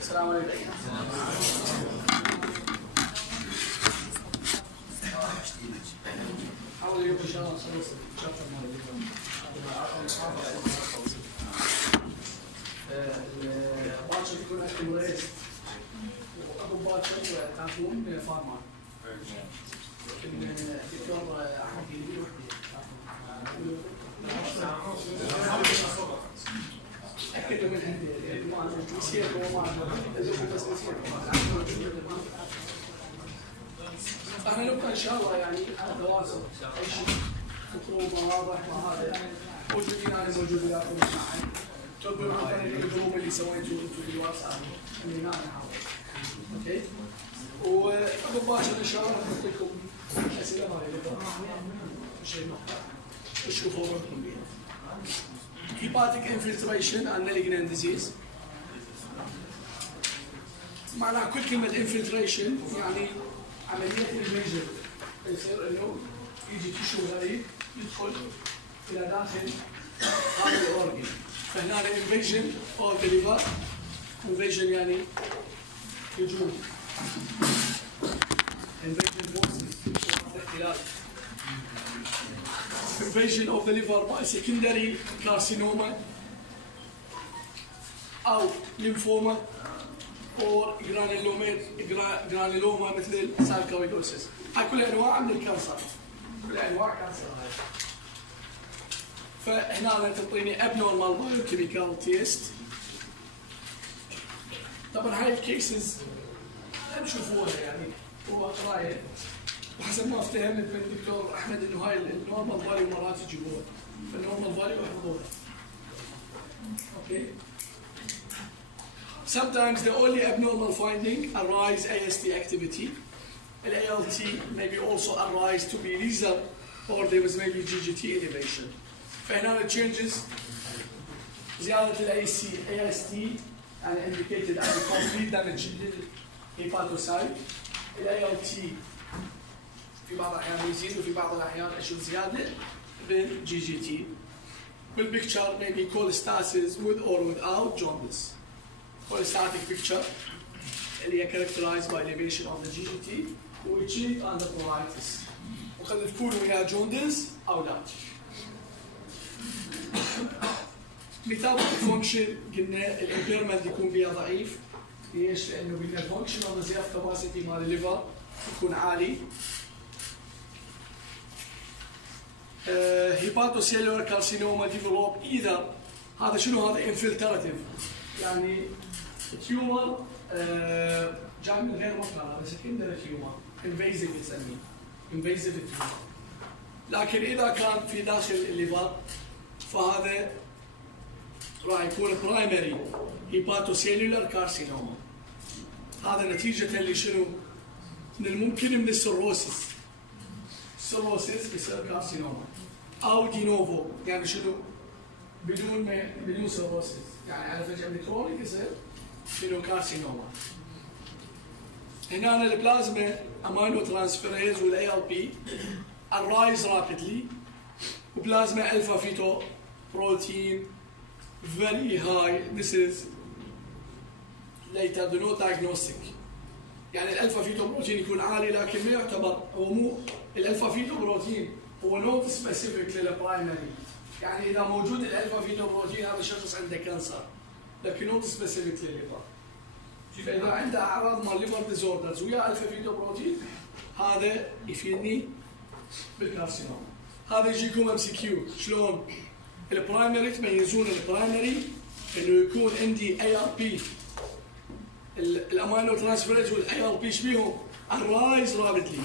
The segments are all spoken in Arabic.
السلام عليكم. حاول اليوم ان شاء الله نخلص الشابتر مال اليوم. باكر يكون اكل ريست وابو باكر تعرفون فارمان. الدكتور احمد يجي وحده. أكدوا من عندي مسير احنا نبقى ان شاء الله يعني على تواصل اي شيء مطلوب واضح وهذا موجودين انا موجود وياكم معي تبدون عن طريق الجروب اللي سويتوه انتم في الواتساب اللي معنا اوكي وابو باكر ان شاء الله نحط لكم اسئله مالي شيء نقطه تشوفوا وضعكم بها. Hepatic infiltration and malignant disease. معناها كل كلمة infiltration يعني عملية الميجر يصير انه يجي تشو غريب يدخل الى داخل هذا الاورجن. فهنا invasion of the liver. invasion يعني هجوم. invasion forces احتلال. invasion of the liver by secondary carcinoma أو lymphoma or granuloma مثل sarcoidosis. هاي كلها أنواع من الكانسر. كلها أنواع كانسر هاي. فهنا تعطيني abnormal biochemical test. طبعا هاي الكيسز نشوفوها يعني هو قراية. وحسب ما افتهمت من الدكتور احمد انه هاي النورمال فاليو مرات يجيبوها فالنورمال فاليو يحفظوها. اوكي. Sometimes the only abnormal finding arise AST activity. The ALT maybe also arise to be lethal or there was maybe GGT elevation. فهنا changes زيادة AST and indicated as a complete damage للهيباتوسايت. ALT في بعض الأحيان يزيد وفي بعض الأحيان أشوف زيادة بالجي جي تي. بالبيكتشر maybe cholestasis with or without jaundice. Cholestatic picture اللي هي characterized by elevation of the GGT which is under pruritus. وقد تكون ويا جوندس أو لا. ميتابوليك فانكشن قلنا الامبيرمنت يكون بها ضعيف. ليش؟ لأنه قلنا الفانكشن of the reserve capacity مال الليفر يكون عالي. hepatocellular carcinoma develop either هذا شنو هذا infiltrative يعني تيومر جاي من غير مكان بس secondary تيومر invasive نسميه invasive تيومر. لكن إذا كان في داخل الليفر فهذا راح يكون primary hepatocellular carcinoma. هذا نتيجة لشنو؟ من الممكن من السيروسيس. السيروسيس يصير كارسينوما أو دي نوفو يعني شنو؟ بدون سيروسيس يعني على فجأة من كرونيك يصير شنو كارسينوما. هنا البلازما امينو ترانسفيريز والاي ال بي arise rapidly وبلازما الفا فيتو بروتين very high. This is later the no diagnostic. يعني الالفا فيتو بروتين يكون عالي لكن ما يعتبر، هو مو الالفا فيتو بروتين هو نوت سبيسيفيك للبرايمري. يعني اذا موجود الالفا فيتو بروتين هذا شخص عنده كانسر لكن نوت سبيسيفيك للليفر. فاذا عنده اعراض مال ليفر ديزوردرز ويا الفا فيتو بروتين هذا يفيدني بالكارسينوما. هذا يجيكم ام سي كيو. شلون البرايمري تميزون البرايمري انه يكون عندي اي ار بي الامينو ترانسفيريز والاي ار بي ايش بيهم؟ الرايز رابطلي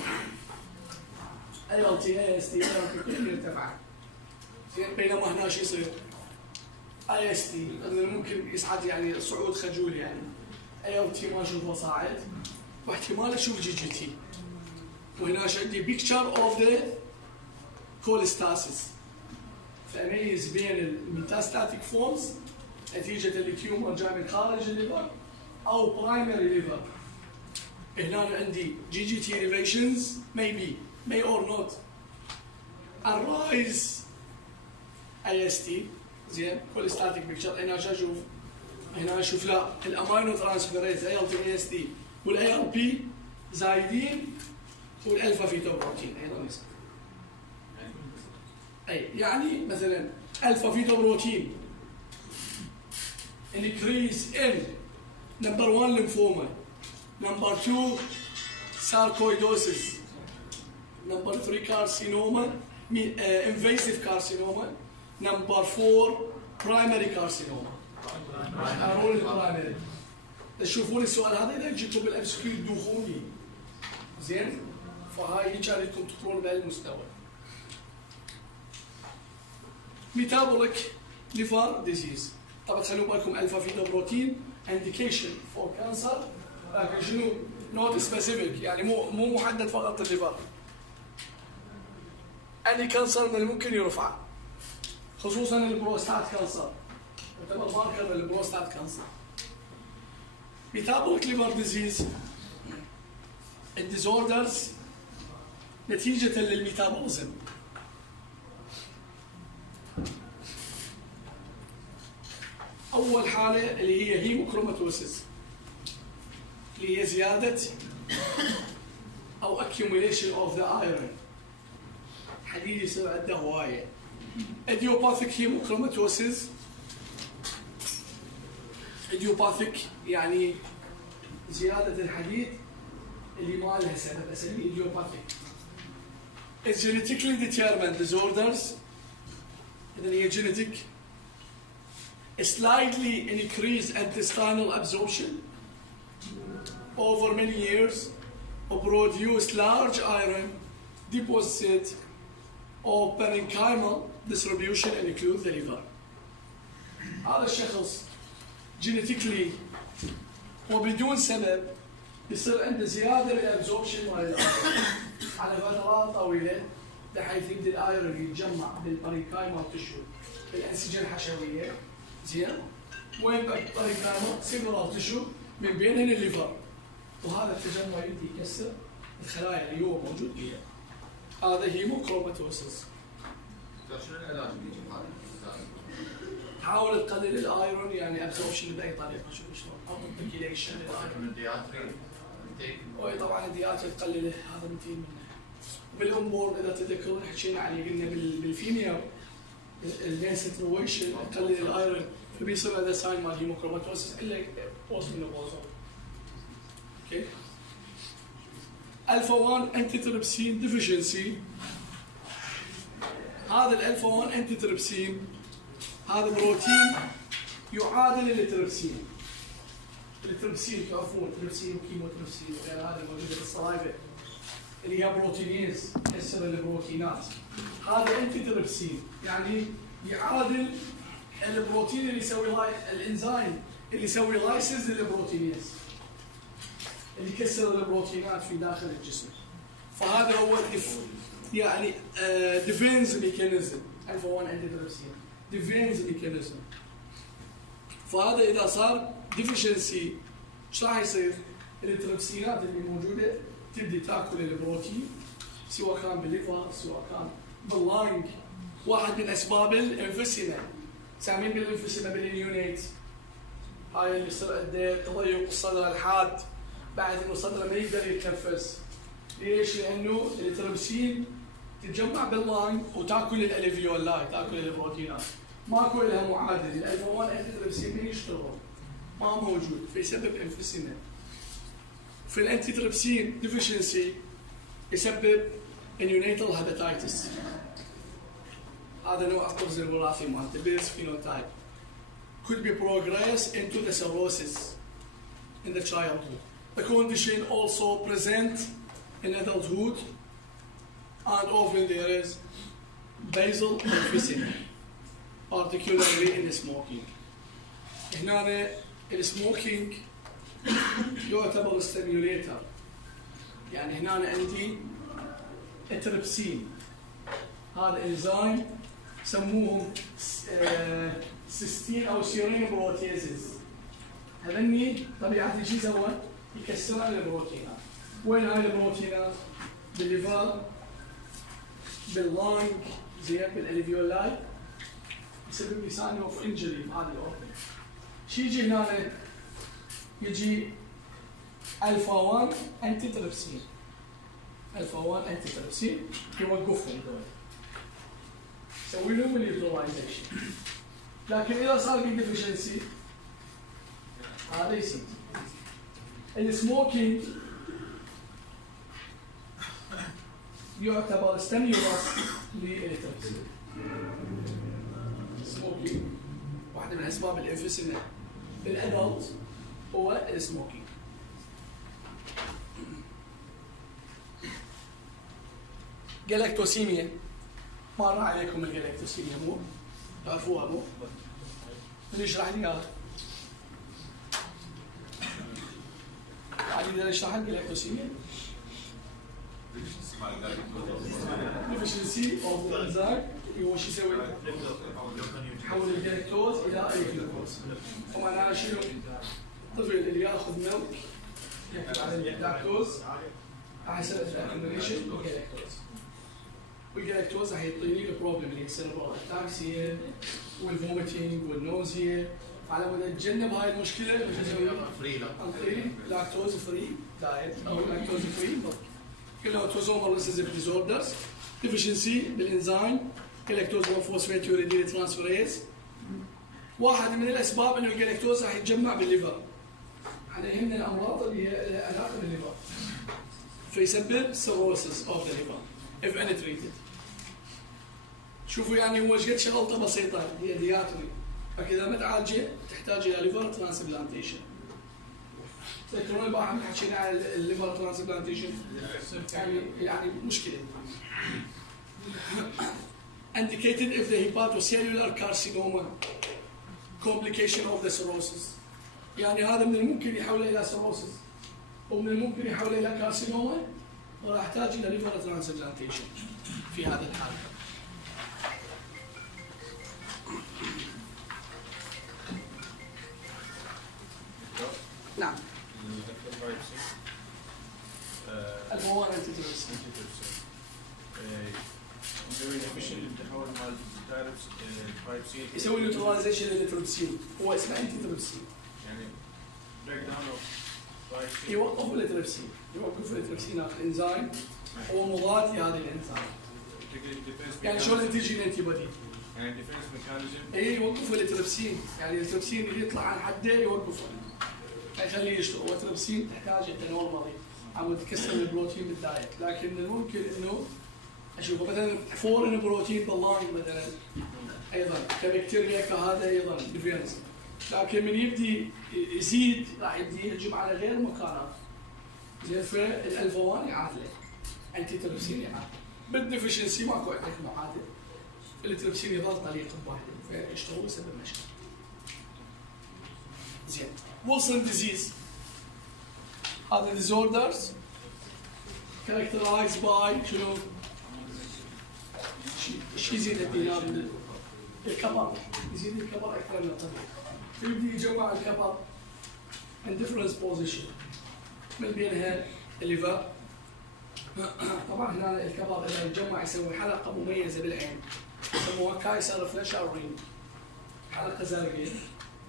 اي ال تي اي اس تي كلهم يرتفع. زين بينما هنا شو يصير؟ اي اس تي ممكن يصعد يعني صعود خجول، يعني اي ال تي ما اشوفه صاعد واحتمال اشوف جي جي تي. وهنا عندي بيكتشر اوف ذا كوليستاسيس فاميز بين الميتاستاتيك فورمز نتيجه التيومر جاي من خارج الليفر او برايمري ليفر. هنا عندي جي جي تي ريليشنز may or not arise AST. زين كوليستاتيك بيكتشر. هنا شو اشوف؟ هنا اشوف لا الامينو ترانسفيريز اي ال تي اس تي والاي ال بي زايدين والالفا فيتو بروتين ايضا يصير. اي يعني مثلا الفا فيتو بروتين increase in number 1 lymphoma, number 2 sarcoidosis, number 3 carcinoma, invasive carcinoma, number 4 primary carcinoma. أقول البرايمري. تشوفون السؤال هذا إذا جيتوا بالام اس كيو تدوخوني. زين؟ فهاي هيك عليكم تقرون بهالمستوى. metabolic liver disease. طبعا خلوا بالكم الفا فيتو بروتين indication for cancer لكن شنو؟ not specific يعني مو محدد فقط الليفر. أي كانسر من الممكن يرفع خصوصا البروستات كانسر يعتبر ماركر للبروستات كانسر. metabolic liver disease الديزوردرز نتيجة للميتابوليزم. أول حالة اللي هي هيموكروماتوسيس اللي هي زيادة أو accumulation of the iron. حديد يصير عنده هواية. idiopathic hemochromatosis idiopathic يعني زيادة الحديد اللي ما لها سبب أسميه idiopathic. It's genetically determined disorders. إذا هي genetic. Slightly increased intestinal absorption over many years or produce large iron deposit or parenchymal distribution include the liver. هذا الشخص genetically وبدون سبب يصير عنده زياده بالابزوربشن مال الايرون على فترات طويله بحيث يبدا الايرون يتجمع بالبارينكايمال تشو بالانسجه الحشويه. زين وين بالبارينكايمال سيجنال تشو من بينهن الليفر وهذا التجمع يبدا يكسر الخلايا اللي هو موجود بها. هذا هيموكروماتوسيس. شنو العلاج بيجي هذا؟ تحاول تقلل الايرون يعني ابسوربشن باي طريقه شوف شلون او بيكيليشن الايرون. طبعا الدياتري تقلله هذا مثير منه. بالامور اذا تذكرون حكينا عليه قلنا بالفيميا الدنسيترويشن تقلل الايرون فبيصير هذا ساين مال هيموكروماتوسيس الا بوست مينوبوزال. اوكي الفا 1 انتي تريبسين ديفيشنسي. هذا الالفا 1 انتي تريبسين هذا بروتين يعادل التريبسين. التريبسين تعرفون تريبسين وكيموتريبسين وغير هذا موجوده بالصلايفه اللي هي بروتينيز تكسر البروتينات. هذا انتي تريبسين يعني يعادل البروتين اللي يسوي الانزيم اللي يسوي لايسز للبروتينيز اللي يكسر البروتينات في داخل الجسم. فهذا هو يعني ديفينز ميكانيزم. الفا 1 انتي تريبسين ديفينز ميكانيزم. فهذا اذا صار ديفيشنسي ايش راح يصير؟ التريبسينات اللي موجوده تبدي تاكل البروتين سواء كان بالليفر سواء كان باللانج. واحد من اسباب الانفسيما، سامين بالانفسيما بالنيونيت، هاي اللي يصير عنده تضيق الصدر الحاد بعد انه صدره ما يقدر يتنفس. ليش؟ لانه التريبسين تتجمع باللانج وتاكل الالفيولاي، تاكل البروتينات. ماكو لها معادله، الالفا 1 انتي تريبسين ما يشتغل، ما موجود، فيسبب انفسيما. في الانتي تريبسين ديفيشنسي يسبب نيونيتال هيباتايتس. هذا نوع الطرز الوراثي مالته بيرث فينوتايب. could be progress into the cirrhosis in the childhood. The condition also present in adulthood and often there is basal emphysema, particularly in smoking. هنا السموكينج يعتبر ستيميوليتر، يعني هنا عندي التريبسين، هذا انزيم سموهم سيستين او سيرين بروتيزز. هذني طبيعة شو سوى؟ يكسرون البروتينات. وين هاي البروتينات؟ بالليفر، باللانج، زين، بالالفيولاي، يسبب لي ساين اوف انجري بهذه الاورجن. شو يجي هنا؟ يجي الفا 1 انتي تريبسين. الفا 1 انتي تريبسين يوقفهم دول. يسوي لهم اليوتلايزيشن. لكن اذا صار في ديفشنسي هذا يصير. السموكينج يعتبر ستيميولس للتريبسين. السموكينج واحدة من اسباب الانفسيما بالادلت هو السموكينج. جلاكتوسيميا، مر عليكم الجلاكتوسيميا مو؟ تعرفوها مو؟ من يشرح لي اياها؟ علي بدنا نشرح الجلاكتوسيميا؟ deficiency of the enzyme هو شو يسوي؟ يحول الجلاكتوز الى الجلوكوز. طبعا هذا شنو؟ الطفل اللي ياخذ ملك يكتب على اللاكتوز راح يصير اكيوميليشن للجلاكتوز. والجلاكتوز راح يعطيني البروبلم اللي يصير الاتاكسيا والفوميتنج والنوزيا. على مود اتجنب هاي المشكله وش اسوي؟ فري لاكتوز فري دايت او لاكتوز فري كلها اوتوزومال ريسيسيف ديزوردرز. ديفشنسي بالانزيم جلاكتوز 1 فوسفات يوريديل ترانسفيريز. واحد من الاسباب انه الجلاكتوز راح يتجمع بالليفر. احنا يهمنا الامراض اللي هي علاقه بالليفر. فيسبب cirrhosis of the liver if untreated. شوفوا يعني هو ايش قد شغلته بسيطه هي دياتري، فكذا ما تعالجه تحتاج الى ليفر ترانسبلانتيشن. تذكرون البارحه حكينا على الليفر ترانسبلانتيشن يعني مشكله. Indicated if the hepatocellular carcinoma complication of the cirrhosis. يعني هذا من الممكن يحوله الى cirrhosis ومن الممكن يحوله الى كارسينوما وراح يحتاج الى ليفر ترانسبلانتيشن في هذا الحال. نعم. المواد التدريسية. يسوي نيوتراليزيشن للتريبسين، هو اسمه انتي تريبسين. يعني بريك داون اوف يوقف التريبسين، يوقف التريبسينات الانزيم هو مضاد لهذه الانزيم. يعني شلون تجي الانتي بودي؟ يعني ديفنس ميكانيزم. اي يوقف التريبسين، يعني التريبسين اللي يطلع عن حده يوقفه. يخليه يشتغل، والتريبسين تحتاج انت نورمالي عم تكسر البروتين بالدايت، لكن من الممكن انه اشوف مثلا فورن بروتين باللاين مثلا ايضا كبكتيريا كهذا ايضا ديفينس، لكن من يبدي يزيد راح يبدي يهجم على غير مكانات. زين فالالفا 1 يعادله انتي تريبسين يعادله. بالديفشنسي ماكو عندك معادل، التريبسين يظل طريقه واحده فيشتغل يسبب مشكله. زين ويلسون ديزيز هذا disorders characterized by شنو؟ شيء يزيد الدينار الكبر، يزيد الكبر اكثر من الطبيعي. يبدي يجمع الكبر in different position من بينها الليفر. طبعا هنا الكبر اذا يتجمع يسوي حلقه مميزه بالعين يسموها كايسر فلاشر رينج، حلقه زرقاء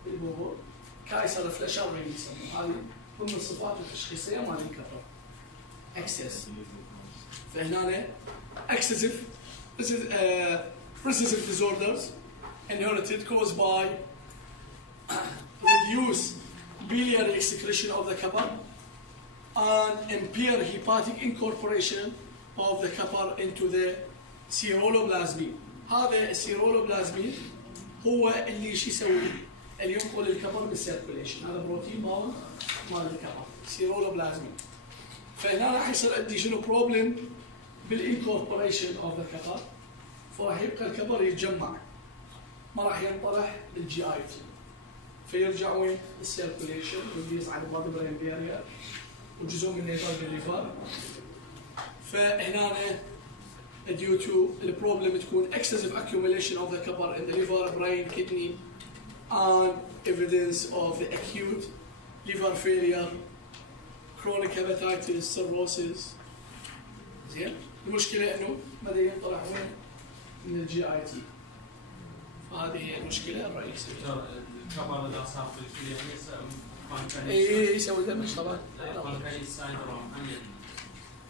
بالبوبو كايسر فلاشر رينج يسموها. هذه ضمن الصفات التشخيصيه مال الكبر اكسس. فهنا excessive recessive disorders inherited caused by reduced biliary excretion of the copper and impaired hepatic incorporation of the copper into the seroloplasmin. هذا السيرولوبلازمين هو اللي شو يسوي؟ اللي ينقل الكبر بالسيركوليشن. هذا بروتين مال الكبر سيرولوبلازمين. فهنا راح يصير عندي شنو بروبلم بالانكوربوريشن اوف ذا كبر، فراح يبقى الكبر يتجمع ما راح ينطرح بالجي اي تي، فيرجع وين؟ السيركوليشن ويصعد بادي برين بارير وجزء منه يضل بالليفر. فهنا due to البروبلم تكون excessive accumulation of the copper in the liver, brain, kidney and evidence of the acute liver failure, chronic hepatitis, cirrhosis. زين؟ المشكلة انه بدا ينطلع وين؟ من الجي اي تي. هذه هي المشكلة الرئيسية. الكبر اذا صار في الكلى اي يسوي دمج طبعا. بانكرياس سايندروم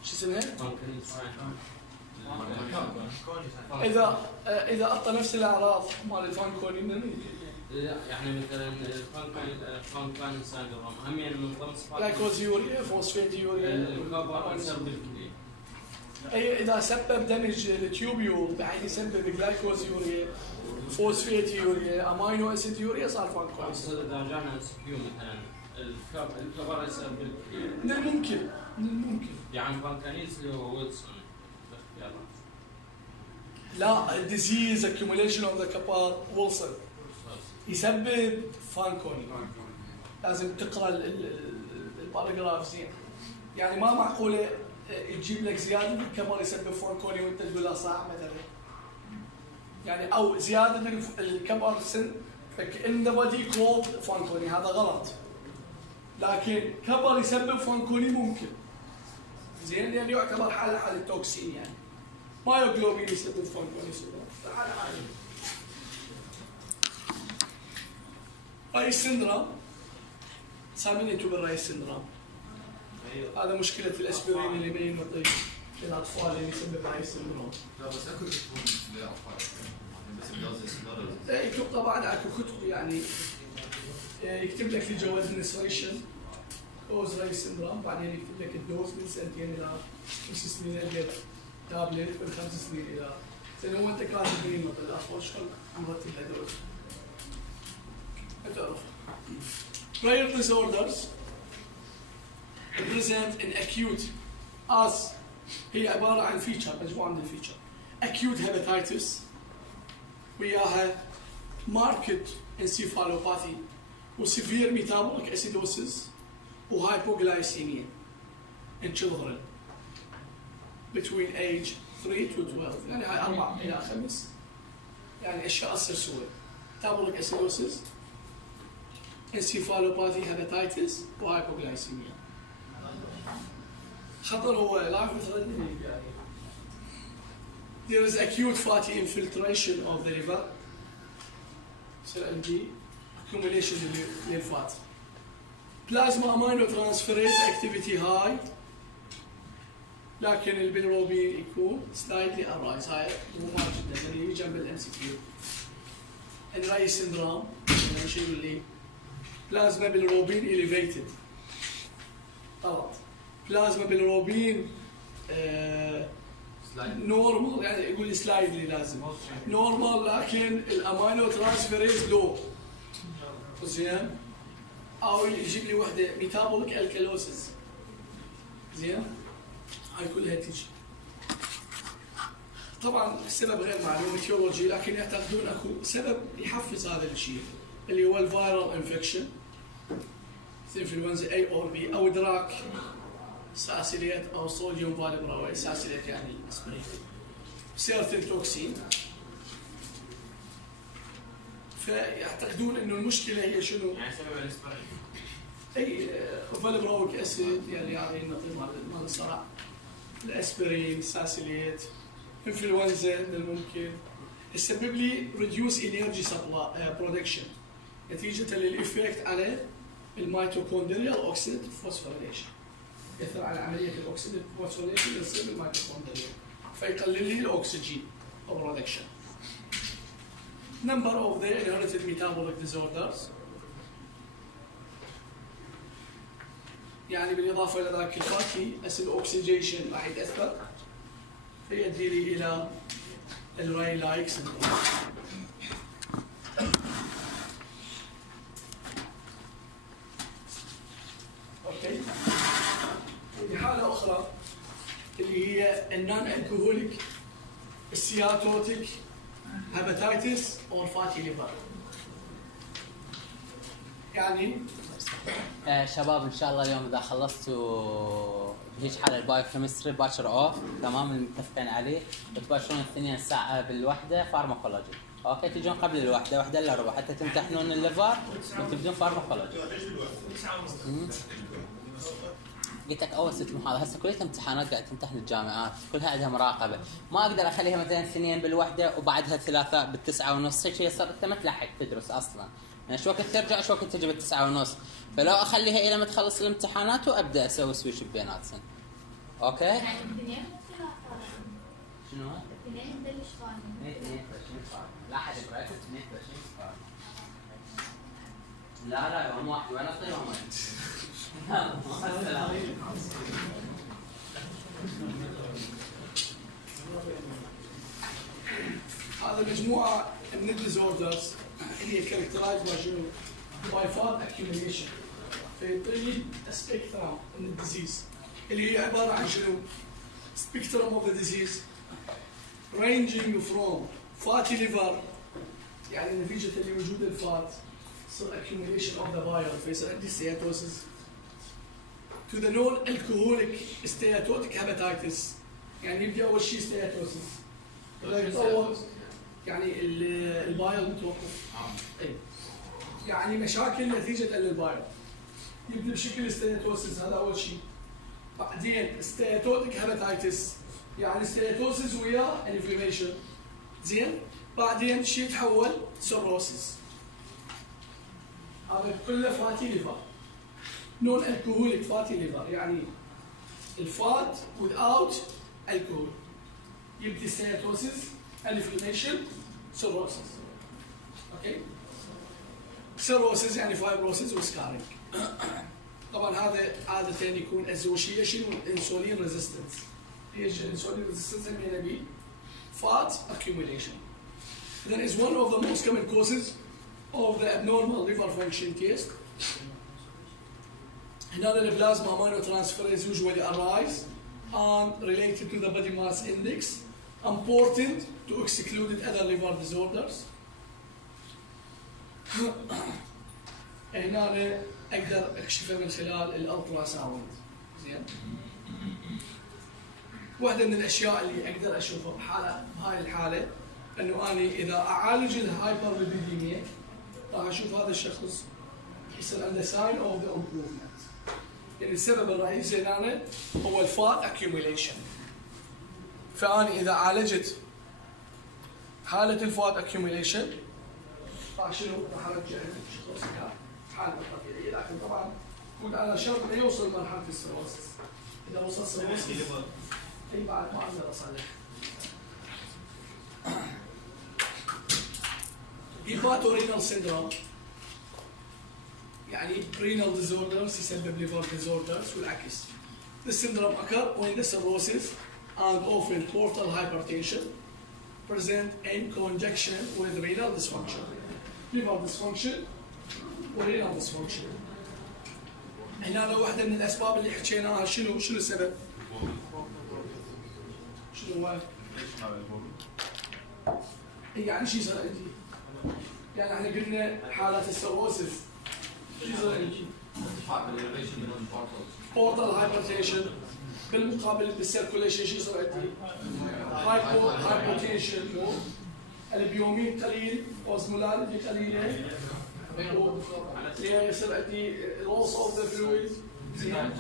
شو اسمها؟ بانكرياس سايندروم. اذا اعطى نفس الاعراض مال الفانكوني يعني مثلا الفانكوني سايندروم هم يعني من ضمن صفات لايكوزيوريا، فوسفيديوريا، الكبر يصير بالكلى. اي اذا سبب دمج التيوبيول بعد يسبب جلايكوزيوريا، فوسفيديوريا، امينو اسيد يوريا، صار فانكوني. اذا رجعنا سكيو مثلا الكبر يصير بالكلى. من الممكن يعني فانكونيس اللي هو ويلسون. لا الديزيز accumulation of the copper ويلسون يسبب فانكوني. لازم تقرا الباراجراف زين. يعني ما معقوله تجيب لك زياده الكبر يسبب فانكوني وانت تقول له صح مثلا. يعني او زياده الكبر سن ان ذا بودي كولد فانكوني، هذا غلط. لكن كبر يسبب فانكوني ممكن. زين يعني يعتبر حاله التوكسين يعني. مايوجلوبين يسبب فانكوني تعال عادي. رايس سندروم سامين انتو بالرايس سندروم. هذا مشكلة الاسبرين اللي ما ينطي للاطفال اللي يسبب رايس سندروم. لا بس اكو كتب للاطفال بس الجوز يكتب طبعا اكو كتب يعني يكتب لك الجو ادمنستريشن دوز رايس سندروم، بعدين يكتب لك الدوز من سنتين الى 5 سنين الجد تابلت من 5 سنين الى سنه. هو انت كاتب لي مثلا الاطفال شلون مرتب هذول؟ تعرف rare disorders present in acute as هي عباره عن فيتشر، مجموعه من الفيتشر. acute hepatitis وياها marked encephalopathy وسيفير metabolic acidosis وhypoglycemia in children between age 3 to 12. يعني هاي 4 إلى 5 يعني أشياء السرسوة. metabolic acidosis، encephalopathy، hepatitis وhypoglycemia. خطر هو لاحظ يعني. There is acute fatty infiltration of the liver. يصير عندي accumulation للفات. Plasma aminotransferase activity high لكن البيلروبين يكون slightly arise. هاي مهمة جدا اللي يجي جنب الام سي كيو. الرايس سندروم شو يقول لي؟ بلازما بالروبين elevated غلط. بلازما بالروبين نورمال يعني يقول لي سلايدلي لازم نورمال، لكن الامينو ترانسفيريز لو. زين او يجيب لي وحده ميتابوليك الكالوسيس. زين هاي كلها تيجي. طبعا السبب غير معلوم ميتيولوجي، لكن يعتقدون اكو سبب يحفز هذا الشيء اللي هو الفيرال انفكشن انفلونزا اي اور بي او دراك ساسيليت او صوديوم فالبراوي. ساسيليت يعني الاسبرين، سيرتين توكسين. فيعتقدون انه المشكله هي شنو؟ يعني سبب الاسبرين. اي فالبرويك اسيد يعني هذه النقيض مال الصرع، الاسبرين، الساسيليت، انفلونزا من الممكن يسبب لي ريديوس انرجي برودكشن نتيجه للإفكت على الميتوكوندريال اوكسيد فوسفوريليشن، يأثر على عمليه الاوكسيد فوسفوريليشن اللي تصير بالميتوكوندريا فيقلل لي الاكسجين برودكشن. Number of the inherited metabolic disorders، يعني بالاضافه الى ذاك الفاتي اسيد اوكسيديشن راح يتاثر فيؤدي لي الى الراي لايك سندروم. اوكي. في حاله اخرى اللي هي النون الكهوليك السياتوتيك هيباتيتس اور فاتي ليفر. يعني شباب ان شاء الله اليوم اذا خلصتوا هيج حاله البايوكيمستري باكر اوف تمام اللي متفقين عليه، وتباشرون الاثنين ساعه بالوحده فارماكولوجي، اوكي تجون قبل الوحده 1 الا ربع حتى تمتحنون الليفر وتبدون فارماكولوجي. قلت لك اول 6 محاضرات هسه كلها امتحانات قاعد تمتحن الجامعات كلها عندها مراقبه، ما اقدر اخليها مثلا 2 بالوحده وبعدها 3 بال9:30 هيك صار انت ما تلحق تدرس اصلا، يعني شو وقت ترجع شو وقت تجي بال9:30، فلو اخليها الى ما تخلص الامتحانات وابدا اسوي سويش بيناتهم. اوكي؟ يعني الاثنين مختلفات. شنو؟ الاثنين نبلش فاهم. لا حد برايفت 2 لا يوم واحد وانا اعطي يوم واحد. هذا مجموعه من الديزوردرز اللي هي كاركترايز باي شنو؟ باي فات اكيوميليشن، فيعطيني سبيكترم من الديزيز اللي هي عباره عن شنو؟ سبيكترم اوف ذا ديزيز ranging from fatty liver يعني نتيجه لوجود الفات يصير accumulation of the bile فيصير عندي steatosis to the non-alcoholic steatotic hepatitis يعني يبدي اول شيء steatosis ولا يتطور يعني البايل متوقف اي يعني مشاكل نتيجه للبايل يبدي بشكل steatosis هذا اول شيء، بعدين steatotic hepatitis يعني steatosis ويا inflammation زين، بعدين شيء يتحول cirrhosis هذا كله فاتي ليفر نون الكهوليك فاتي ليفر يعني الفات without alcohol يبدي steatosis inflammation cirrhosis. اوكي cirrhosis يعني fibrosis وسكارينج. طبعا هذا عاده يكون association with insulin resistance. ايش الانسولين ريزيستنس اللي نبي؟ fat accumulation. That is one of the most common causes of the abnormal liver function test. هنا the plasma aminotransferase usually arise and related to the body mass index, important to exclude other liver disorders. هنا اقدر اكشفه من خلال الالترا ساوند. زين؟ واحدة من الأشياء اللي أقدر أشوفها بهاي الحالة إنه أنا إذا أعالج الهايبرليبيديميا راح أشوف هذا الشخص يصير عنده sign of the improvement. يعني السبب الرئيسي هنا هو الفات accumulation. فأنا إذا عالجت حالة الفات accumulation راح شنو؟ راح أرجع الشخص إلى حالته الطبيعية، لكن طبعا يكون على شرط إنه يوصل لمرحلة السيروسيس. إذا وصل السيروسيس اي بعد ما اقدر اصلح. هيباتورينال سيندروم يعني renal disorders يسبب liver disorders والعكس. This syndrome occur when the cirrhosis and often portal hypertension present in conjunction with renal dysfunction. Liver dysfunction وrenal dysfunction. هنا واحدة من الأسباب اللي حكيناها شنو السبب؟ شنو هو؟ يعني شو يصير عندي؟ يعني احنا قلنا حالات السيروسيس شو يصير عندي؟ بورتال هايبرتنشن بالمقابل بالسيركوليشن شو يصير عندي؟ هايبوتنشن البيومين قليل اوزمولاريتي قليله ليه يصير عندي loss of the fluid زين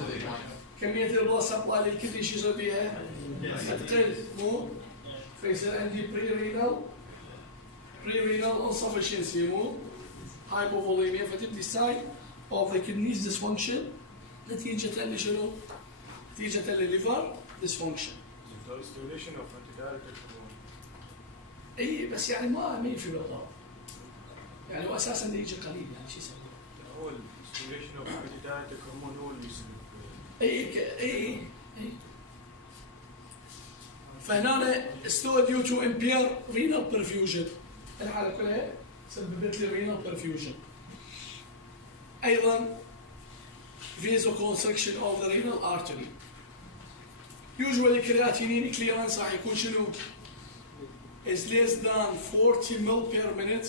كمية البلد سبلاي للكدني شو يصير بيها؟ تقل مو فيصير عندي pre-renal insufficiency مو hypovolemia فتبدي sign of the kidneys dysfunction نتيجة اللي شنو؟ نتيجة الليفر dysfunction. Stimulation of antidiuretic hormone. اي بس يعني ما يفي بالغلط. يعني هو اساسا يجي قليل يعني شو يسوي؟ هو stimulation of antidiuretic hormone هو اللي يسبب. اي فهنا استوى due to impair renal perfusion. الحالة كلها سببت لي renal perfusion. ايضا vasoconstriction of the renal artery. usually creatinine clearance راح يكون شنو؟ is less than 40 ml per minute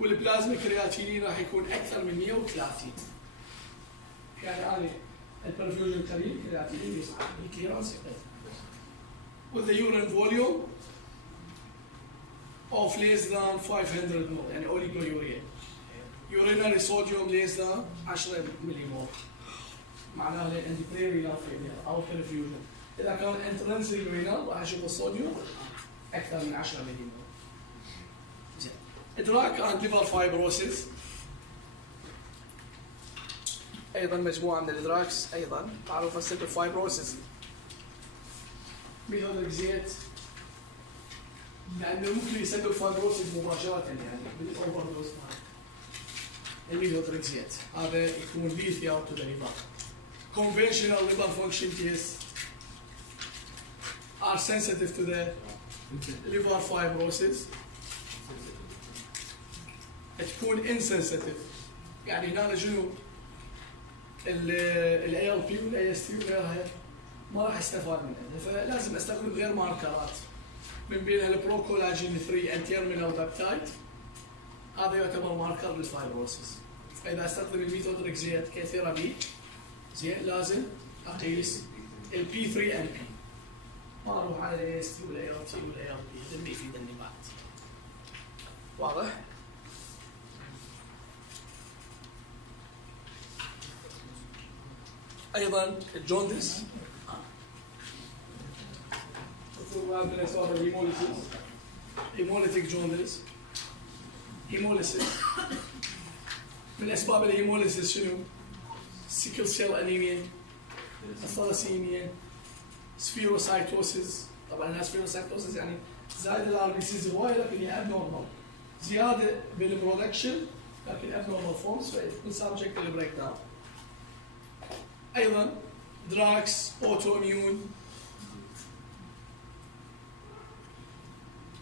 والبلازما كرياتينين راح يكون اكثر من 130. يعني انا البرفيوجن قليل كرياتينين يصعد الكليرانس يقل. with the urine volume of less than 500 ml يعني اوليجويوريا. urinary sodium less than 10 ملي مول معناها عندي بري-renal failure او perfusion. اذا كان intransient renal راح اشوف الصوديوم اكثر من 10 ملي مول. زين. ادراك عن liver fibrosis ايضا مجموعه من الادراكس ايضا معروفه simple fibrosis ميثودك زيت لانه ممكن يسبب فايبروسيس مباشره يعني بالاوفر دوز الميثودك زيت هذا يكون lethal to the liver. Conventional liver function tests are sensitive to the liver fibrosis. تكون insensitive يعني هنا شنو ال ALP وال AST وغيرها ما راح استفاد منها فلازم استخدم غير ماركرات من بينها البروكولاجين 3 and terminal peptide هذا يعتبر ماركر للفايبروسيس. فاذا استخدم الميثودريك زيت كثيرابي زين لازم اقيس ال P3 and P ما اروح على ال AST وال ALT وال ALP اللي يفيد النبات. واضح؟ ايضا الجوندس من اسباب الهيموليسيس هيموليتيك جوندس هيموليسيس من اسباب الهيموليسيس شنو؟ سيكل سيل انيميا الثلاسيميا سفيروسايتوسيس طبعا السفيروسايتوسيس يعني زائد الار بي سيز هواي لكن هي ابنورمال زياده بالبرودكشن لكن ابنورمال فورمز فيكون سبجكت للبريك داون. ايضا دراكس اوتو اميون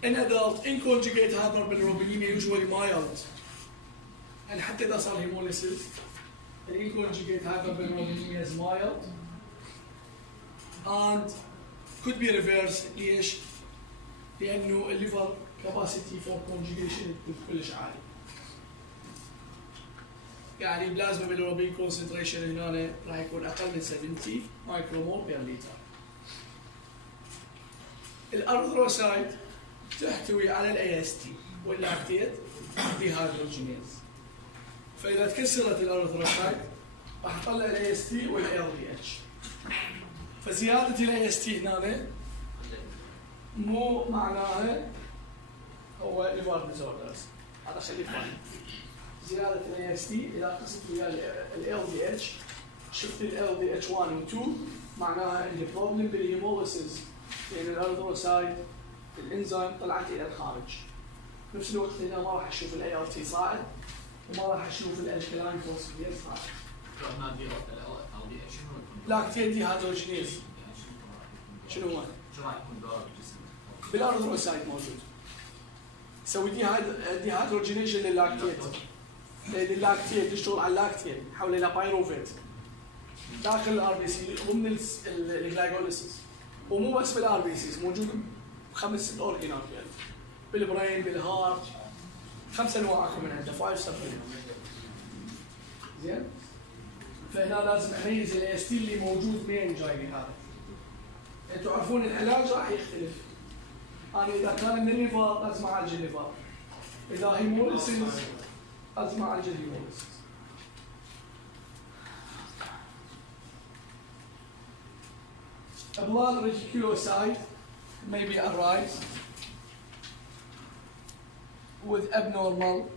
in adult inconjugate hyperbilirubinemia usually mild and حتى اذا صار هيموليسيس inconjugate hyperbilirubinemia is mild and could be reversed ليش؟ لانه الليفر capacity for conjugation تكون كلش عالي. يعني بلازما بالروبين كونسنتريشن هنا راح يكون اقل من 70 مايكرومول بير لتر. الارثروسايت تحتوي على الاي اس تي واللاكتيت ديهيدروجينيز. فاذا تكسرت الارثروسايت راح تطلع الاي اس تي والال دي اتش. فزياده الاي اس تي هنا مو معناها هو ليفر ديزوردرز هذا خليه فاهم. زياده الاي اس تي اذا قست ويا ال دي اتش شفت ال دي اتش 1 و 2 معناها عندي بروبلم بالهيموليسيس لان الارثروسايت الانزيم طلعت الى الخارج. نفس الوقت هنا ما راح اشوف الاي ار تي صاعد وما راح اشوف الالكلاين فوسفيت صاعد. لاكتيت ديهيدروجينيز شنو هو؟ شو راح يكون دوره بالجسم؟ بالارثروسايت موجود. يسوي ديهيدروجينيشن للاكتيت. لان اللاكتيت يشتغل على اللاكتين حول الى بايروفيت داخل الار بي سي ضمن الجلايكوليسيس. ومو بس بالار بي سيز موجود بخمس ست اورجينات يعني بالبرين بالهارت 5 انواع من عنده 5 سب زين. فهنا لازم اميز الاي اس تي اللي موجود وين جاي من هذا. انتم تعرفون العلاج راح يختلف. انا اذا كان من الليفر لازم اعالج الليفر. اذا هيموليسيس أزمة على hemolysis. A blood reticulocyte may be arise with abnormal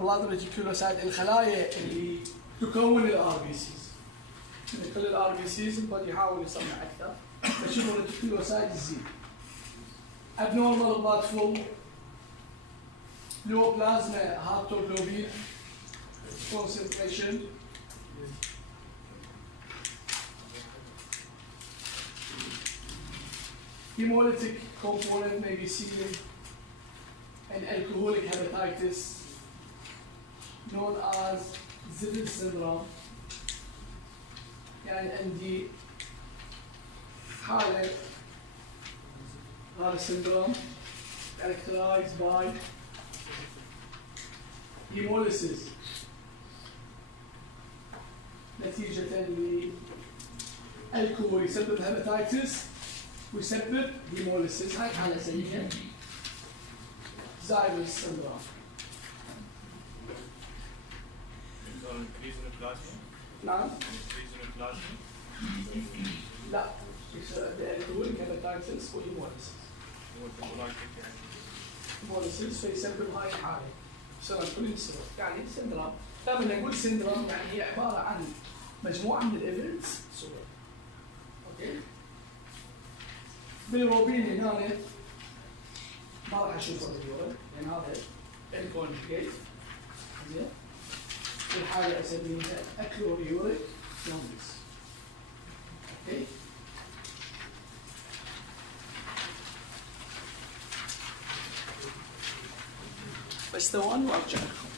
blood reticulocyte الخلايا اللي تكون الار بي سيز. كل الار بي سيز البدي يحاول يصنع اكثر فشنو الريتيكولوسايت تزيد. abnormal blood flow, low plasma hemoglobin concentration, hemolytic component may be seen in alcoholic hepatitis known as Zivit syndrome. يعني عندي حالة هذا السندروم characterized by hemolysis نتيجة للكحول يسبب هيباتيتس ويسبب هيموليسيس. هاي حالة سيئة زايفل syndrome. increase in the plasma. نعم؟ Increase in the plasma. لا الكحول هيباتيتس وهيموليسيس. هيموليسيس فيسبب هاي الحالة بسبب كل سبب. يعني سندروم لما نقول سندروم يعني هي عبارة عن مجموعة من الايفنتس صور. اوكي؟ بالروبين هنا ما راح اشوفه باليورين لان هذا الكونجيجيت. زين؟ الحالة اسميها اكلوريوريك جوندس. اوكي؟ بس ثواني وارجع لكم.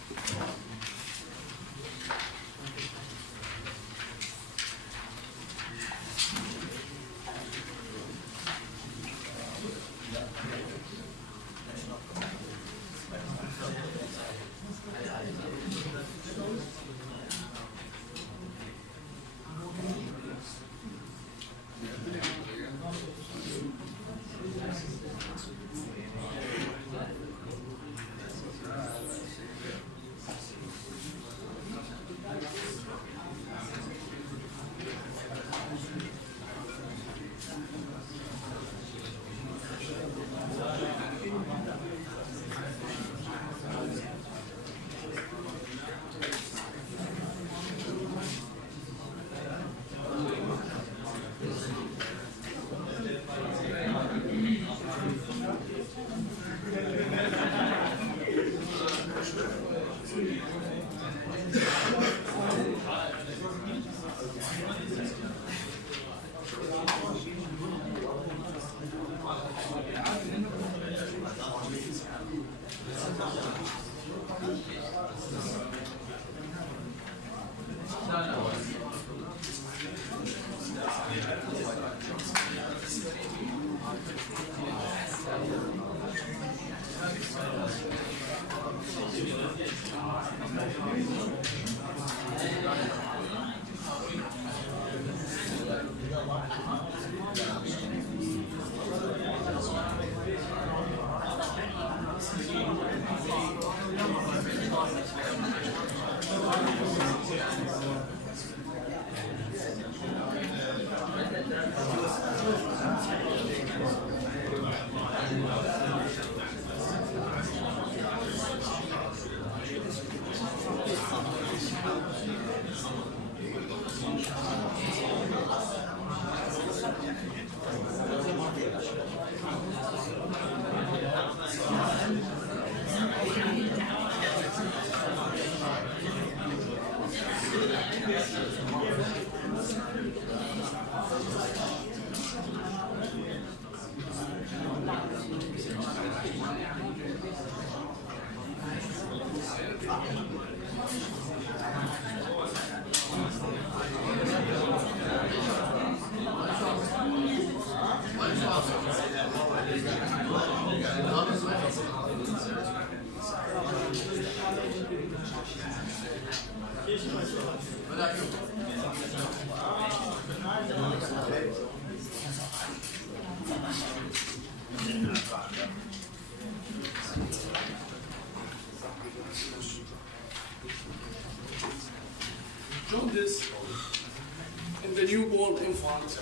in the newborn infant.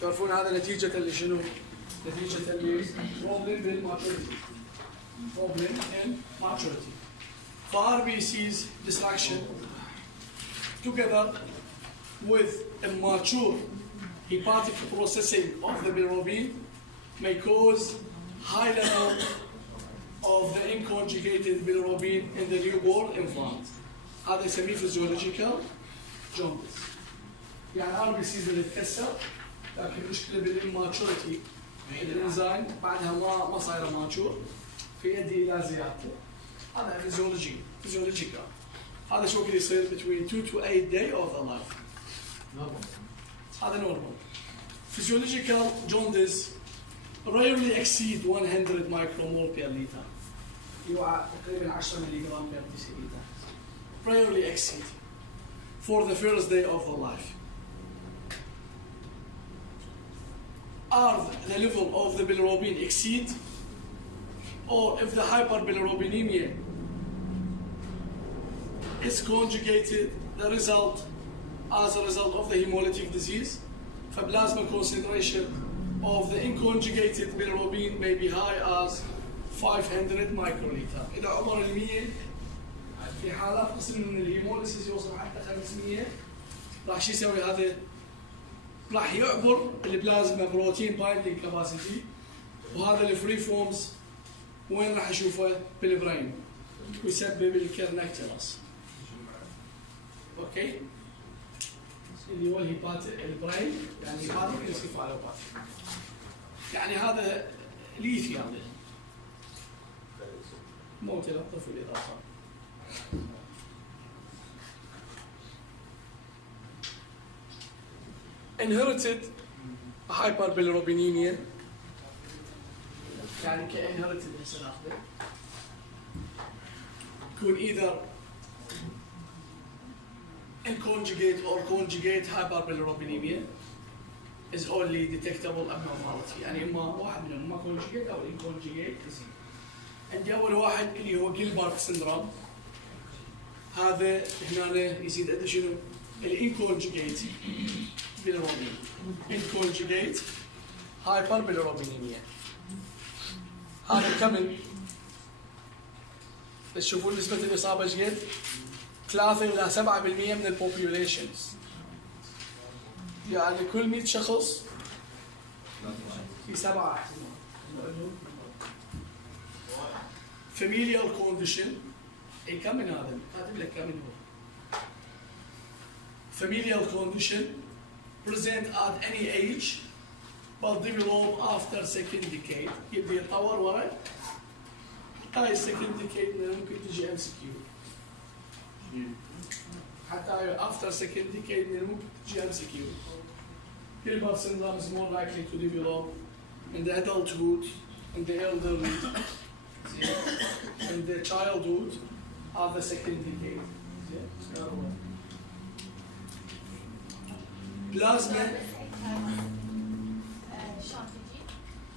تعرفون هذا نتيجة اللي شنو؟ نتيجة اللي problem بالmaturity. Problem in maturity. For RBC's destruction, together with immature hepatic processing of the bilirubin, may cause high level of the unconjugated bilirubin in the newborn infant. هذا يسميه physiological jaundice. يعني RBC's اللي تكسر لكن مشكلة بالimmaturity الانزيم بعدها ما صايره ماتشور فيؤدي الى زيادته. هذا physiological. هذا شو ممكن يصير between 2 to 8 days of the life. هذا normal. Physiological jaundice rarely exceed 100 micromole per liter. يوعى تقريبا 10 ملي جرام per deciliter. Rarely exceed for the first day of the life. Are the level of the bilirubin exceed, or if the hyperbilirubinemia is conjugated as a result of the hemolytic disease, the plasma concentration of the unconjugated bilirubin may be high as 500 microliter. إذا عبر 100 في حالات قسم من الهيموليسيس يوصل حتى 500 راح شو يسوي هذا؟ راح يعبر البلازما بروتين بايندينج كاباسيتي، وهذا الفري فورمز وين راح اشوفه؟ بالبرين، ويسبب الكرنكترس. اوكي؟ اللي هو البرين يعني هذا الانسيفالوباثي. يعني هذا ليثيوم موت للطفل اذا صار. Inherited hyperbilirubinemia يعني كinherited هسه ناخذه يكون either inconjugate or conjugate hyperbilirubinemia is only detectable abnormality. يعني اما واحد منهم اما conjugate او inconjugate disease. عندي اول واحد اللي هو جيلبرت سندروم. هذا هنا يزيد قد شنو؟ الانكونجugate bilirubin. Inconjugate hyperbilirubinemia. هذا كمل تشوفون نسبة الإصابة جد 3 إلى 7% من البوبيوليشنز. يعني كل 100 شخص في 7 احتمال. Familial condition أي كم من هذا؟ كاتب لك كم من هو. Familial condition present at any age but develop after second decade. يبدأ يتطور ورا هاي second decade ممكن تجي MCQ. حتى after second decade ممكن تجي MCQ. Gilbert syndrome is more likely to develop in the adulthood, in the elderly, in the childhood of the second decade. بلازما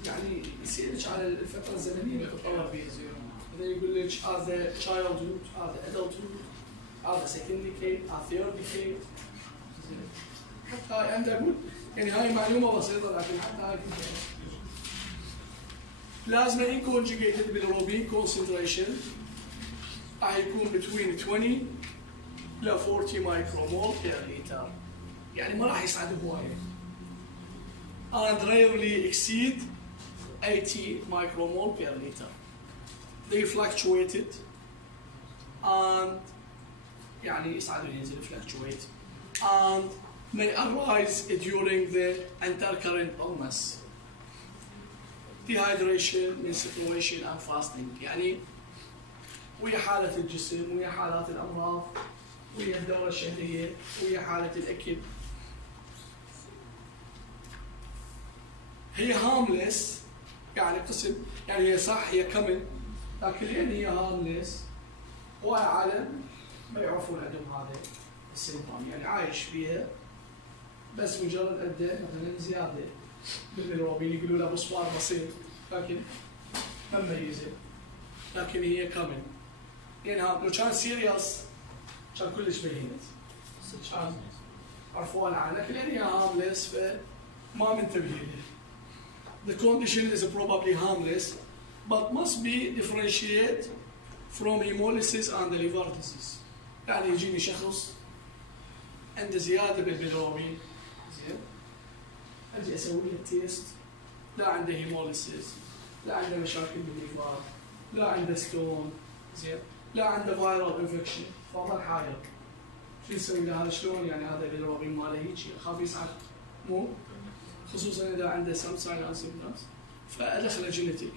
يعني يسألك على الفترة الزمنية اللي تتطور فيها. إذا يقول لك هذا childhood، هذا adulthood، هذا second decade، هذا third decade. حتى أنت أقول يعني هاي معلومة بسيطة لكن حتى هاي بلازما inconjugated bilirubin concentration راح يكون between 20 إلى 40 micromole per liter. يعني ما راح يصعد هواية. And rarely exceed 80 micromole per liter. They fluctuated and يعني يصعد وينزل fluctuate and may arise during the intercurrent illness. Dehydration, menstruation and fasting. يعني ويا حالة الجسم ويا حالات الأمراض ويا الدورة الشهرية ويا حالة الأكل. هي هاملس يعني قسم يعني هي صح هي كمل لكن لأن هي هاملس هواي عالم ما يعرفون عندهم هذا السيمبتوم يعني عايش فيها بس مجرد أدى مثلا زيادة بالبيليروبين يقولوا له بصبار بسيط لكن ما مميزة لكن هي كمل يعني لو كان سيريس كان كلش بينت. عشان عرفوها عنك لان هي harmless فما منتبه لها. The condition is probably harmless but must be differentiated from hemolysis and liver disease. يعني يجيني شخص عنده زياده بالبيلروبين زين اجي اسوي له تيست لا عنده هيموليسيس لا عنده مشاكل بالليفر لا عنده ستون زين لا عنده فايرال انفكشن فظل حاير شو نسوي له هذا شلون يعني هذا البيلروبين ماله هيك اخاف يصعد مو خصوصا اذا عنده سم ساين او سيمبتومز فادخله جينيتيك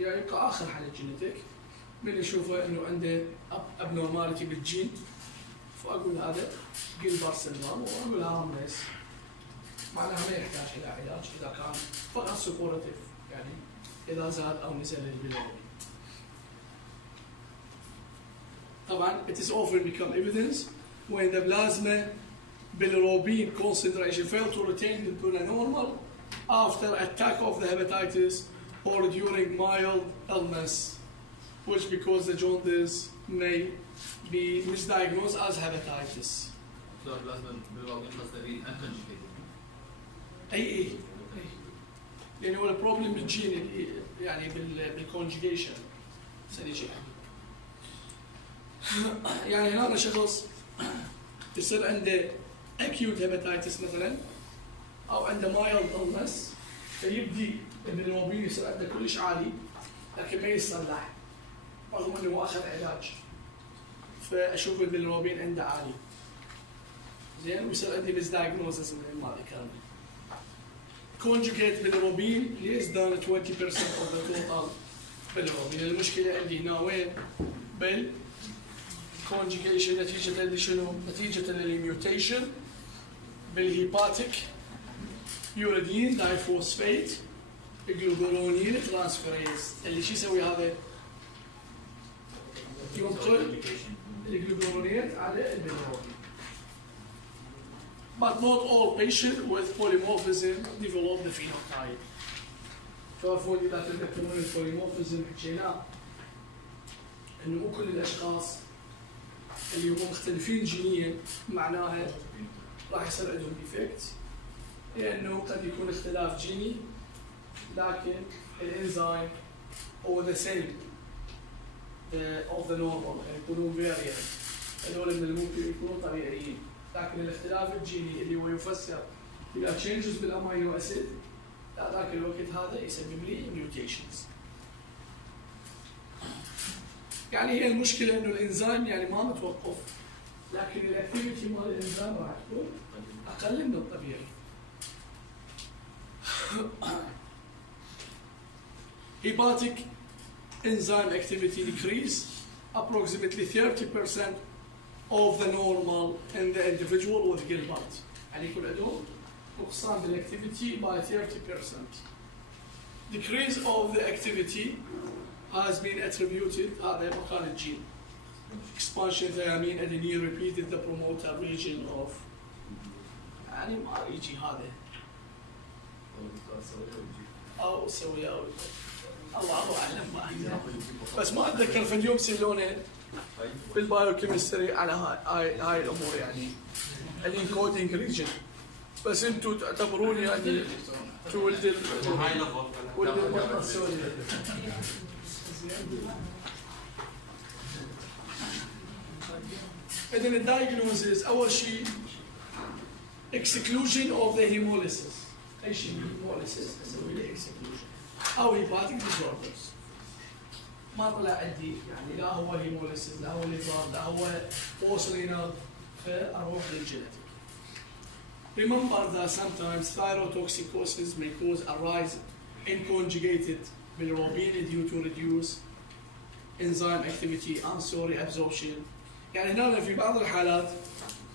يعني يبقى اخر حل الجينيتيك من يشوفه انه عنده ابنورماليتي بالجين فاقول هذا جيلبر سندروم واقول هارمليس معناها ما يحتاج الى علاج اذا كان فقط سبورتيف يعني اذا زاد او نزل البيلروبين. طبعا it is often become evidence when the plasma bilirubin concentration fail to retain the normal after attack of the hepatitis or during mild illness, which because the jaundice may be misdiagnosed as hepatitis. اي يعني هو البروبلم بالجين يعني بالكونجيجيشن سنجي يعني هنا شخص يصير عنده acute hepatitis مثلا او عنده mild illness فيبدي البيلروبين يصير عنده كلش عالي لكن ما يصلح رغم انه هو اخذ علاج فاشوف البيلروبين عنده عالي زين ويصير عندي misdiagnosis من ما ذكرنا. Conjugate bilirubin less than 20% of the total bilirubin. المشكلة عندي هنا وين؟ بالconjugation نتيجة لشنو؟ نتيجة للميوتيشن بالهيباتيك يوريدين دايفوسفيت جلوكورونيل ترانسفيريز اللي شو يسوي هذا؟ ينقل الجلوكورونيل على البيلروبين. But not all patients with polymorphism develop the phenotype. تعرفون إذا تذكرون البوليمورفيزم حكيناه إنه مو كل الأشخاص اللي هم مختلفين جينيا معناها راح يصير عندهم ديفكت لأنه قد يكون اختلاف جيني لكن الإنزيم هو the same of the normal يعني يكونون variant هذول من الممكن يكونوا طبيعيين لكن الاختلاف الجيني اللي هو يفسر إلى changes بالأمينو أسيد ذاك الوقت هذا يسبب لي mutations. يعني هي المشكلة إنه الإنزيم يعني ما متوقف لكن الأكتيفيتي مال الإنزيم راح تكون أقل من الطبيعي. Hepatic enzyme activity decrease approximately 30% of the normal in the individual with Gilbert. يعني يكون عندهم نقصان بالاكتيفيتي by 30%. Decrease of the activity has been attributed هذا مكان الجين. Expansion thiamine adenine repeated the promoter region of يعني ما يجي هذا أو سوي أو الله أعلم ما أعلم بس ما أتذكر في اليوم سيلونه بالبايوكيمستري على هاي الأمور يعني الانكودينج ريجن بس انتم تعتبرون يعني تولد المرأة السورية. إذن الدايجنوزيس أول شيء exclusion of the hemolysis. أي شيء hemolysis أسوي له exclusion أو hepatic disorders. ما طلع عندي يعني لا هو hemolysis لا هو liver لا هو فوسفينال فأروح للجينيتيك. Remember that sometimes thyrotoxicosis may cause a rise in conjugated bilirubin due to reduced enzyme activity and sorry absorption. يعني هنا في بعض الحالات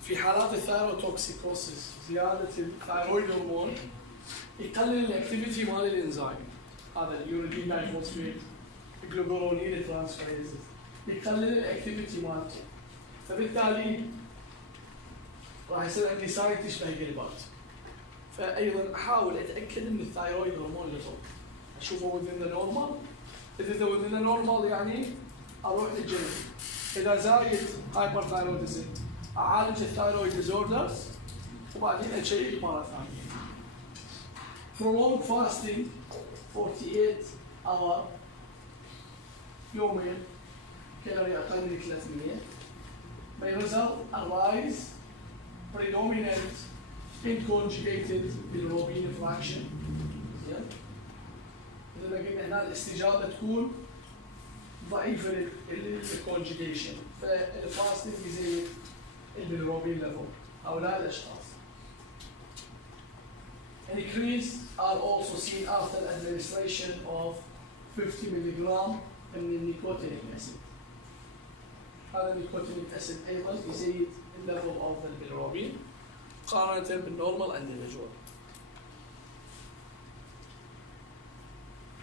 في حالات الثايروتوكسيكوسيس زيادة الثايرويد هرمون يقلل الاكتيفيتي مال الانزيم هذا اليوريدين دايفوسفيت جلوكورونيل ترانسفيريز يقلل الاكتيفيتي مالته فبالتالي راح يصير عندي سايت تشبه جيلبرت. فايضا احاول اتاكد ان الثايرويد هرمون ليفل اشوفه within the normal. اذا within the normal يعني اروح للجينيتيك اذا زايد هايبرثايرويدزم اعالج الثايرويد ديزوردرز وبعدين اشيك مره ثانيه. prolonged fasting 48 اور يومين كالوري اقل من 300 may result a rise predominant in conjugated bilirubin fraction. زين؟ مثل ما قلنا هنا الاستجابه تكون ضعيفه للكونجيجيشن فالفاستنج يزيد البيلروبين ليفل هؤلاء الاشخاص. Increase are also seen after administration of 50 mg من النيكوتينيك acid. هذا النيكوتينيك acid ايضا يزيد الليفل اوف البيلروبين مقارنه بالنورمال انديفيدوال.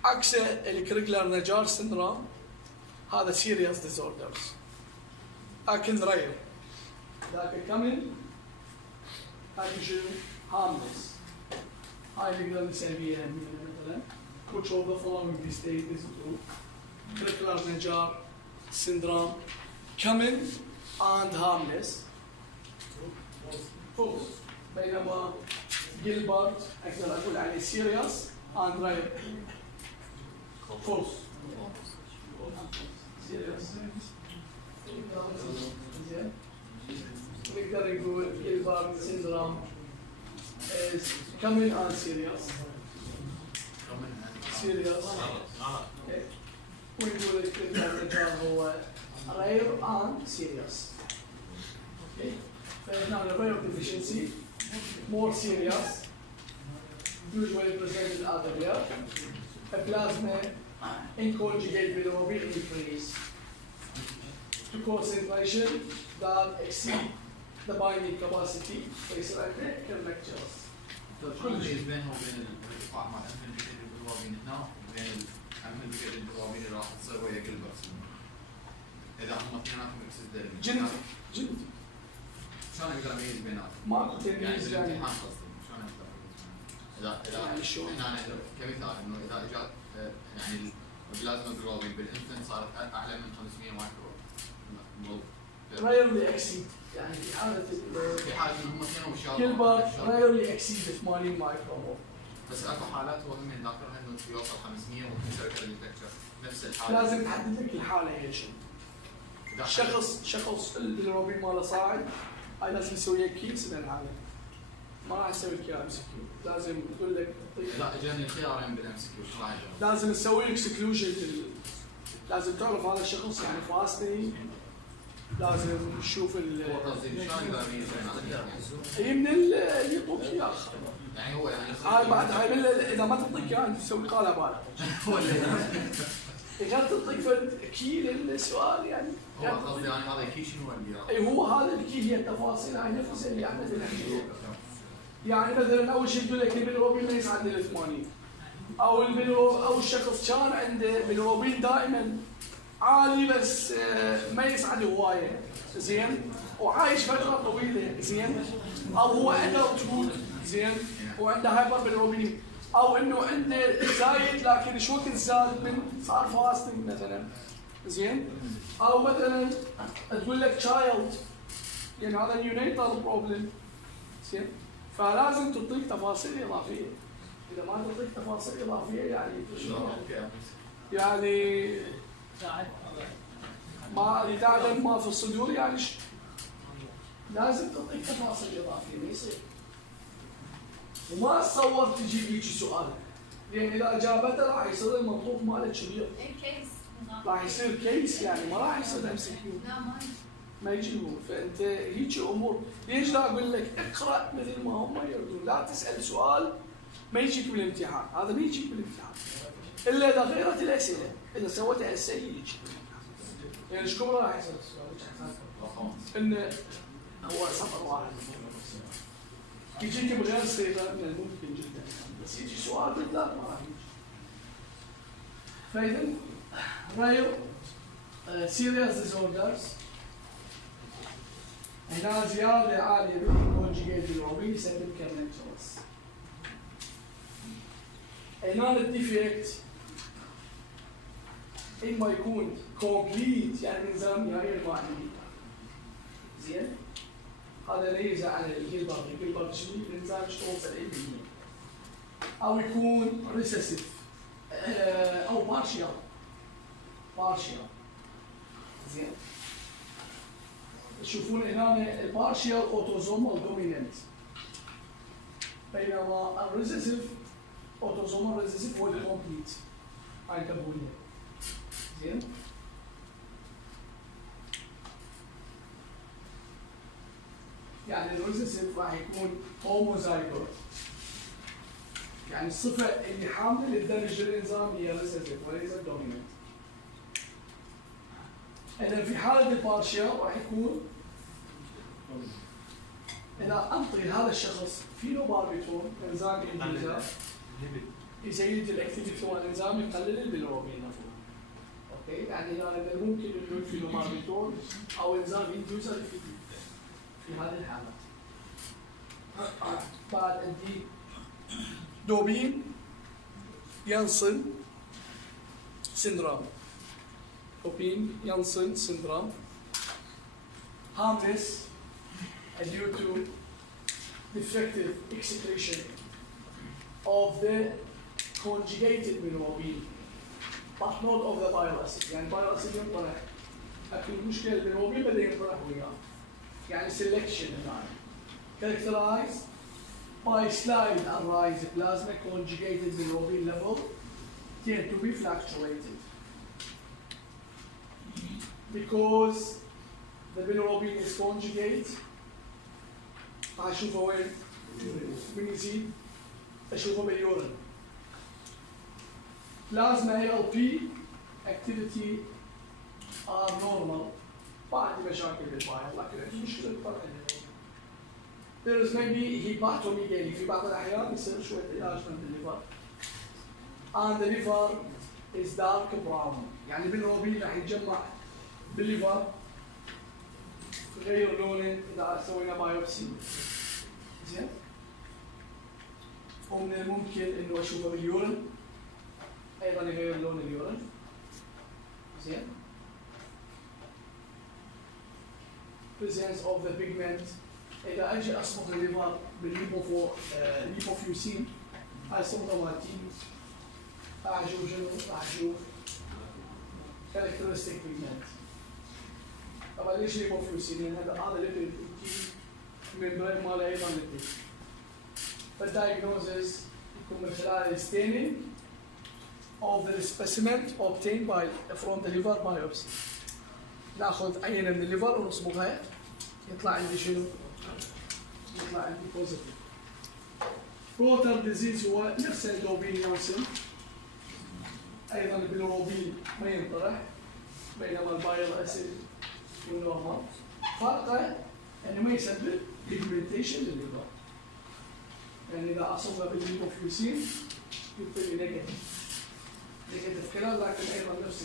عكس الكريجلر نجار سندروم هذا سيريس ديزوردرز لكن رير لكن كمل هذه شنو؟ هارملس. هاي نقدر نسميها مثلا which of the following state is true. كريجلر نجار syndrome common and harmless. false. بينما جيلبرت اقدر اقول عليه serious and rare. false. serious. زين. نقدر نقول جيلبرت syndrome is common and serious. serious. ونقول الكريجلر هو rare and serious. Okay. فهنا rare deficiency more serious usually presented earlier. A plasma inconjugate bilirubin increase to concentration that exceed the binding capacity فيصير عندنا كالlectures. شو الميز بينهم وبين الارتفاع مع الانفنتيشن بالبروبين هنا وبين الانفنتيشن بالبروبين اللي راح تصير ويا جلبرت؟ اذا هم اثنيناتهم اكسس جنتي شلون اقدر اميز بيناتهم؟ ماكو تمييز يعني يعني بالامتحان قصدي شلون اقدر اميز بيناتهم؟ يعني شلون؟ هنا كمثال انه اذا اجت يعني البلازما جلوبين بالانفنت صارت اعلى من 500 مايكرو rarely exceed يعني في حالة في حال انهم اثنينهم وشاطر كلبر rarely exceed 80 مايكرو. بس اكو حالات هو هم ذاكرها انه يوصل 500 وممكن سيركل ديتكتور نفس الحاله. لازم تحدد لك الحالة هي شنو. شخص البيلروبين ماله صاعد هاي لازم نسوي كيس من الحالة. ما راح نسوي لك اياها MCQ، لازم تقول لك لا اجاني الخيارين بالام سي كيو شو راح يجاوب؟ لازم نسوي لك سكلوجن لازم تعرف هذا الشخص يعني فاستني لازم نشوف هو قصدي شلون اقدر اميز بين هذا؟ هي من اللي يعطوك اياه يعني هو يعني هاي بعد هاي اذا ما تعطيك اياه تسوي قالب بالك. هو اللي اذا تعطيك فد كي للسؤال يعني هو قصدي يعني هذا كي شنو اللي اي هو هذا الكي هي التفاصيل هاي نفسها اللي عندنا بالحكي. يعني مثلا اول شيء يقول لك البيلروبين ما يصعد لل 80 او الشخص كان عنده بيلروبين دائما عالي بس ما يصعد هوايه زين وعايش فتره طويله زين او هو عنده رطوبه زين وعنده هايبر بيلروبين او انه عنده زايد لكن شو وقت زاد من صار فاستنج مثلا زين او مثلا تقول لك تشايلد يعني هذا نيونيتال بروبلم زين فلازم تعطيك تفاصيل اضافيه. اذا ما تعطيك تفاصيل اضافيه يعني ما تعلم ما في الصدور يعني لازم تعطيك تفاصيل اضافيه ما يصير. وما تصور تجيب هيك سؤال لان اذا اجابته راح يصير المطلوب ماله كبير. كيس راح يصير كيس يعني ما راح يصير ام سي كيو. لا ما يجيبون فانت هيك امور ليش لا اقول لك اقرا مثل ما هم يردون لا تسال سؤال ما يجيك بالامتحان هذا ما يجيك بالامتحان الا اذا غيرت الاسئله اذا سويت اسئله يجيك يعني ايش كم راح يصير السؤال انه هو سطر واحد يجيك بغير الصيغه من الممكن جدا بس يجي سؤال بالذات ما راح يجي. فاذا رايو serious disorders هنا زيادة عالية بالكونجيجيت بالروبين يسبب كارنكتورس. هنا الديفكت اما يكون كومبليت يعني الانزيم نهائيا ما عندي. زين؟ هذا ليس على الجلبر، الجلبر شنو؟ الانزيم توصل 100%. او يكون ريسيسيف او بارشيال. زين؟ تشوفون هنا البارشيال اوتوزومال دوميننت، بينما الريسيسيف اوتوزومال ريسيسيف هو الكومبليت. هاي كبوليه. زين؟ يعني الريسيسيف راح يكون هوموزايجوت، يعني الصفة اللي حامل الدرجة الانزيم هي ريسيسيف وليس دوميننت. إذا في حالة البارشيال راح يكون إذا أنطي هذا الشخص فينوباربيتون انزيم انجازات يزيد الاكتيفيتي مال الانزيم يقلل البيلروبين المفروض. اوكي يعني هنا ممكن انه الفينوباربيتون او انزيم اندوزر في هذه الحالة. بعد عندي دوبين يانسن syndrome. دوبين يانسن syndrome. Harmless due to defective excretion of the conjugated bilirubin but not of the bile acid. يعني bile acid ينطرح، لكن المشكلة البيلروبين بدأ ينطرح وياه. يعني selection هنا. Characterized by slight and rise plasma conjugated bilirubin level tend to be fluctuated because the bilirubin is conjugate. أشوفه وين؟ من يزيد أشوفه باليورين. Plasma ALP activity are normal. ما عندي مشاكل بالبايل، لكن عندي مشكلة بالطرح. There is maybe hepatomegaly في بعض الأحيان يصير شوية علاج من الليفر. And the liver is dark brown. يعني بالروبين راح يتجمع بالليفر غير لونه إذا سوينا بايوبسي. زين؟ ومن الممكن إنه أشوفه باليورين أيضا يغير لون اليورين. زين؟ Presence of the pigment. إذا أجي أصبغ الليفر بالليبوفيوسين هاي الصبغة مالتي راح أشوف شنو؟ راح أشوف characteristic pigment. طبعا ليش ليبوفيوسين؟ هذا ليبيد ممبرين ماله أيضا ليبيد. فالدايجنوزيس يكون من خلال staining of the specimen obtained from the liver biopsy. ناخذ عينة من الليفر ونصبغها يطلع عندي شنو؟ يطلع عندي بوزيتيف. بروتر ديزيز هو نفس الدوبين يانسن، ايضا البيلروبين ما ينطرح بينما البايل اسيد والنورمال. فرقه انه ما يسبب بيجمنتيشن للليفر. يعني اذا اصبغ بالليبوفيوسين يعطيني نيجاتيف كلر، لكن ايضا نفس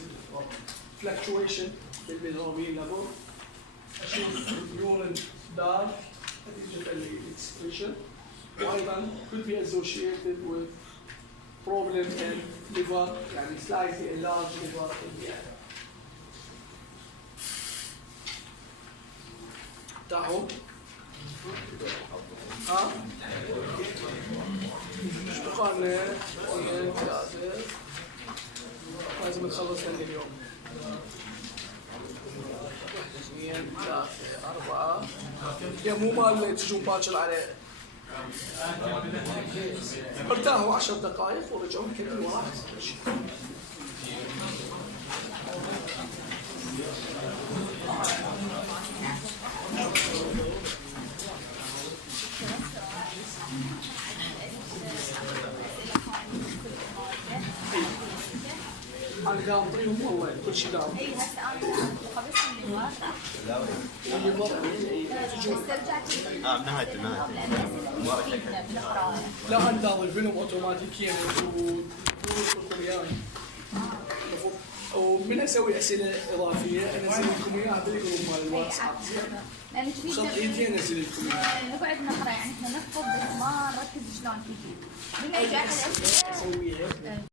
الفلكتويشن بالبيلروبين ليفل. اشوف اليورين دارك نتيجة الاكسكريشن، وايضا could be associated with problem in liver يعني slightly enlarged liver in the area. تعالوا ها؟ مش بقارنة اثنين ثلاثة لازم نخلص اليوم. 2 3 4 يا مو مال تجون باكر عليه. ارتاحوا 10 دقائق ورجعوا كذا وراح. أنا قام أعطيهم والله كل شيء دام. اي هسه انا خلصت اللي بنهاية لا أنا داول فيلم أوتوماتيكيا ومن أسوي أسئلة إضافية أنزل لكم إياها بالجروب مال الواتساب. لان خطيتي أنزل لكم إياها. نقعد نقرا يعني احنا نحفظ بس ما نركز شلون تجي. من اجي احد اسئله أسويها